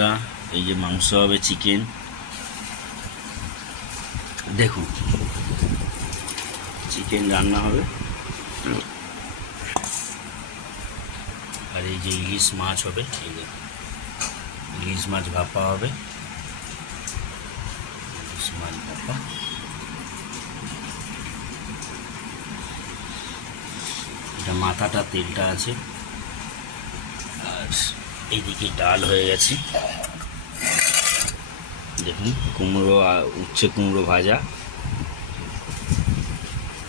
বন্ধুরা, এই যে মাংস হবে চিকেন, দেখুন চিকেন রান্না হবে। আর এই যে ইলিশ মাছ হবে, এই যে ইলিশ মাছ ভাপা হবে, ইলিশ মাছ ভাপা। এটা মাথাটা তেলটা আছে। আর এইদিকে ডাল হয়ে গেছে, দেখুন কুমড়ো, উচ্ছে কুমড়ো ভাজা।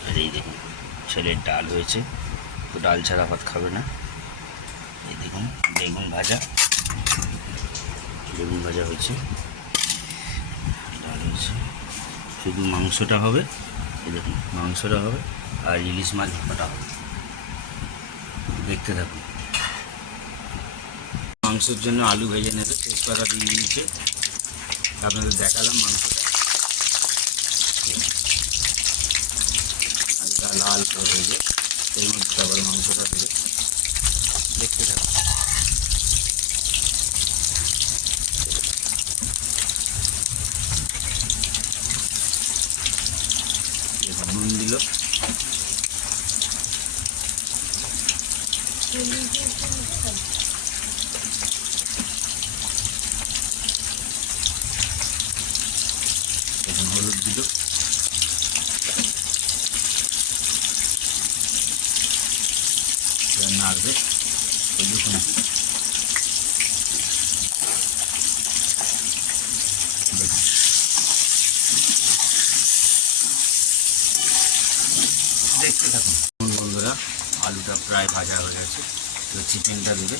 আর এই দেখুন ছেলের ডাল হয়েছে, তো ডাল ছাড়া ভাত খাবে না। এই দেখুন বেগুন ভাজা, বেগুন ভাজা হয়েছে, ডাল হয়েছে। শুধু মাংসটা হবে, এই দেখুন মাংসটা হবে আর ইলিশ মাছ ভাপাটা হবে। দেখতে থাকুন। মাংসের জন্য আলু ভেজে নেবে, তেজপাতা দিয়ে দিয়েছে, আপনাদের দেখালাম মাংসটা হালকা লাল করে ভেজে এর মধ্যে আবার মাংসটা দেবে। দেখতে থাকুন। নুন দিল, হলুদ দিল, নাড়বে। দেখুন দেখতে থাকুন। বন্ধুরা, আলুটা প্রায় ভাজা হয়ে গেছে, তো চিকেনটা দেবে।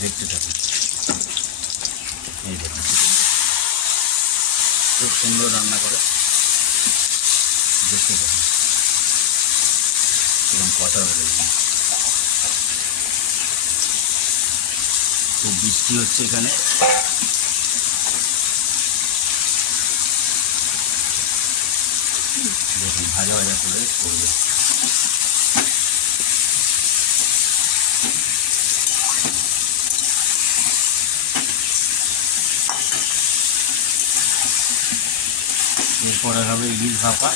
দেখতে থাকুন। এই দেখুন খুব সুন্দর রান্না করে। দেখতে থাকুন এবং কথা হয়ে গেছে। খুব বৃষ্টি হচ্ছে এখানে। দেখুন ভাজা ভাজা করে করবে। এরপরে হবে ইলিশ ভাপা।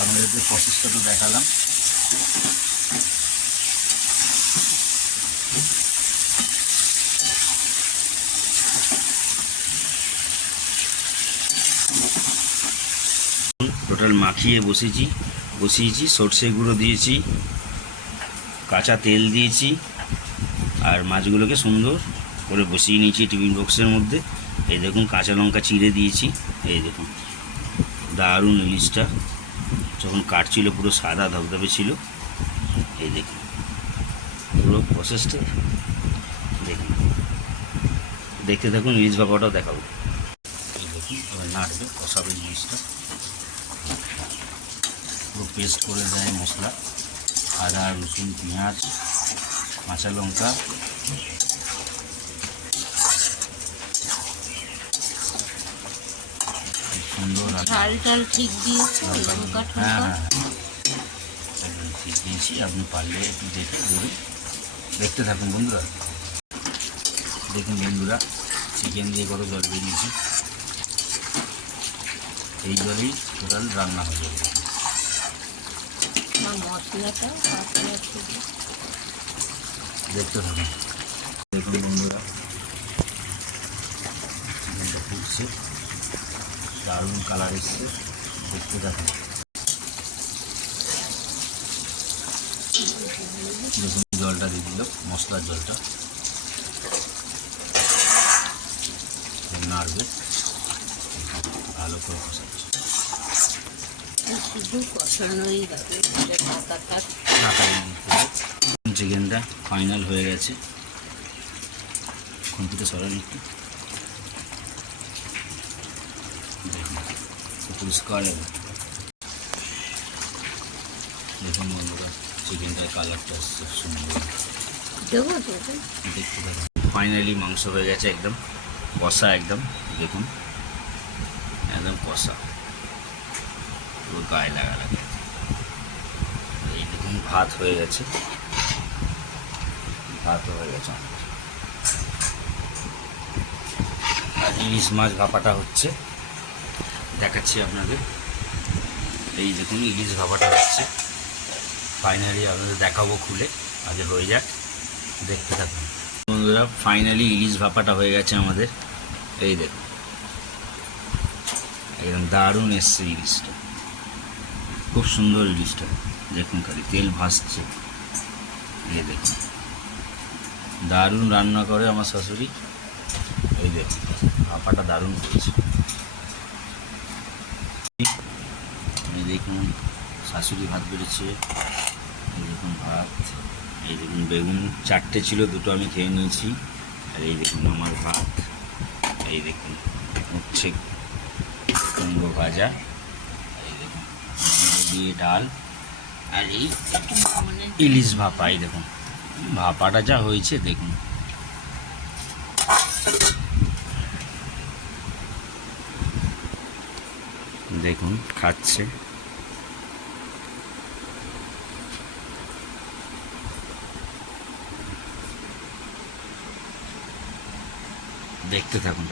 আপনাদেরকে প্রসেসটা তো দেখালাম। টোটাল মাখিয়ে বসিয়েছি, সর্ষে গুঁড়ো দিয়েছি, কাঁচা তেল দিয়েছি, আর মাছগুলোকে সুন্দর করে বসিয়ে নিয়েছি টিফিন বক্সের মধ্যে। এই দেখুন কাঁচা লঙ্কা চিড়ে দিয়েছি। এই দেখুন দারুণ ইলিশটা যখন কাটছিল পুরো সাদা ধবধবে ছিল। এই দেখুন পুরো প্রসেসটা দেখুন, দেখতে থাকুন। ইলিশ ভাপাটাও দেখাবো। এই দেখুন নাড়বে, কষাবে ইলিশটা, পুরো পেস্ট করে দেয় মশলা, আদা রসুন পেঁয়াজ কাঁচা লঙ্কা। সুন্দর ঝাল ঠিক দিয়েছি, হ্যাঁ ঠিক দিয়েছি। আপনি পারলে একটু দেখে দেবেন। দেখতে থাকুন বন্ধুরা। দেখুন বন্ধুরা, চিকেন দিয়ে কত জল বেরিয়েছি, এই জলেই টোটাল রান্না হয়ে যাবে। দেখতে থাকুন। দেখুন বন্ধুরা, চিকেনটা ফুটছে, দারুণ কালার এসছে। দেখতে থাকুন। দেখুন জলটা দিয়ে দিল, মশলার জলটা, নাড়বে ভালো করে কষাচ্ছে। চিকেনটা ফাইনাল হয়ে গেছে। খুন্তিটা সরান একটু, দেখুন পরিষ্কার। দেখুন বন্ধুরা, চিকেনটার কালারটা আসছে সুন্দর। দেখতে থাকুন। ফাইনালি মাংস হয়ে গেছে, একদম কষা, একদম দেখুন একদম কষা, পুরো গায়ে লাগা লাগে। এই দেখুন ভাত হয়ে গেছে, ভাতও হয়ে গেছে। ইলিশ মাছ ভাপাটা হচ্ছে, দেখাচ্ছি আপনাদের। এই দেখুন ইলিশ ভাপাটা হচ্ছে, ফাইনালি আপনাদের দেখাবো খুলে, আগে হয়ে যাক, দেখতে থাকুন বন্ধুরা। ফাইনালি ইলিশ ভাপাটা হয়ে গেছে আমাদের। এই দেখুন একদম দারুণ এসছে ইলিশটা, খুব সুন্দর ইলিশটা। দেখুন খালি তেল ভাসছে। এই দেখুন দারুণ রান্না করে আমার শাশুড়ি। এই দেখুন ভাপাটা দারুণ করেছে। এই দেখুন শাশুড়ি ভাত বেড়েছে, এই দেখুন ভাত, এই দেখুন বেগুন 4টে ছিল, 2টো আমি খেয়ে নিয়েছি। আর এই দেখুন আমার ভাত, এই দেখুন হচ্ছে কুমড়ো ভাজা, এই দেখুন দিয়ে ডাল, আর এই ইলিশ ভাপা। এই দেখুন ভাপাটা যা হয়েছে দেখুন। দেখুন খাচ্ছে, দেখতে থাকুন।